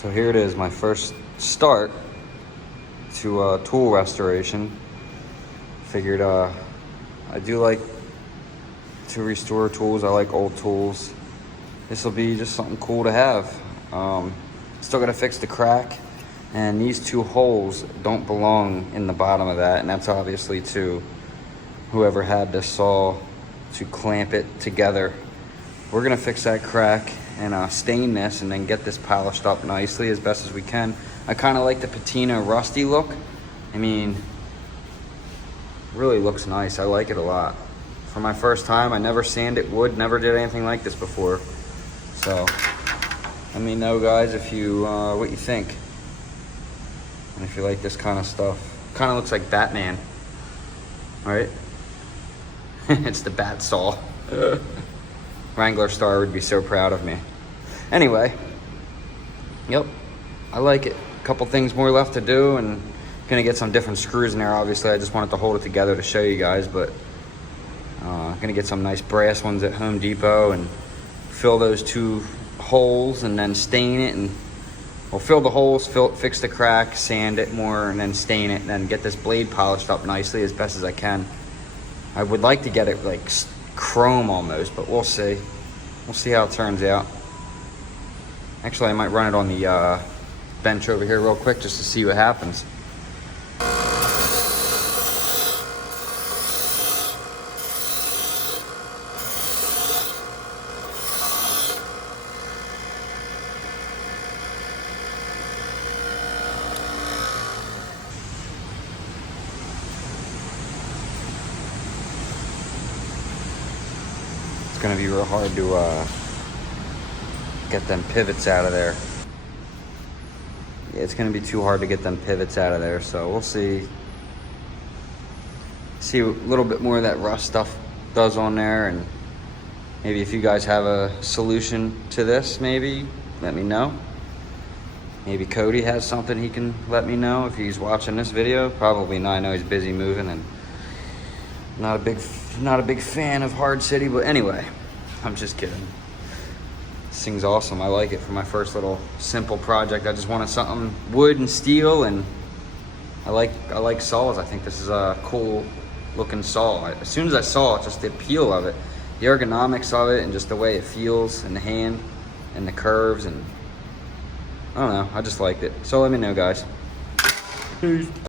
So here it is, my first start to tool restoration. Figured I do like to restore tools. I like old tools. This will be just something cool to have. Still gotta fix the crack, and these two holes don't belong in the bottom of that, and that's obviously to whoever had this saw to clamp it together. We're gonna fix that crack and stain this and then get this polished up nicely as best as we can. I kind of like the patina rusty look. I mean, really looks nice. I like it a lot. For my first time, I never sanded wood, never did anything like this before. So let me know, guys, if you what you think, and if you like this kind of stuff. Kind of looks like Batman, right? It's the bat saw. Wrangler Star would be so proud of me. Anyway, yep, I like it. A couple things more left to do, and gonna get some different screws in there. Obviously, I just wanted to hold it together to show you guys, but gonna get some nice brass ones at Home Depot and fill those two holes and then stain it, and we'll fill the holes, fix the crack, sand it more, and then stain it, and then get this blade polished up nicely as best as I can. I would like to get it like chrome almost, but we'll see. We'll see how it turns out. Actually, I might run it on the bench over here real quick just to see what happens. It's gonna be real hard to get them pivots out of there. Yeah, it's gonna be too hard to get them pivots out of there, so we'll see a little bit more of that rust stuff does on there, and maybe if you guys have a solution to this, maybe let me know. Maybe Cody has something he can let me know if he's watching this video. Probably not. I know he's busy moving and not a big fan of Hard City, but anyway, I'm just kidding. This thing's awesome. I like it for my first little simple project. I just wanted something wood and steel, and I like saws. I think this is a cool looking saw. As soon as I saw it, just the appeal of it, the ergonomics of it, and just the way it feels in the hand and the curves, and I don't know, I just liked it. So let me know, guys. Peace.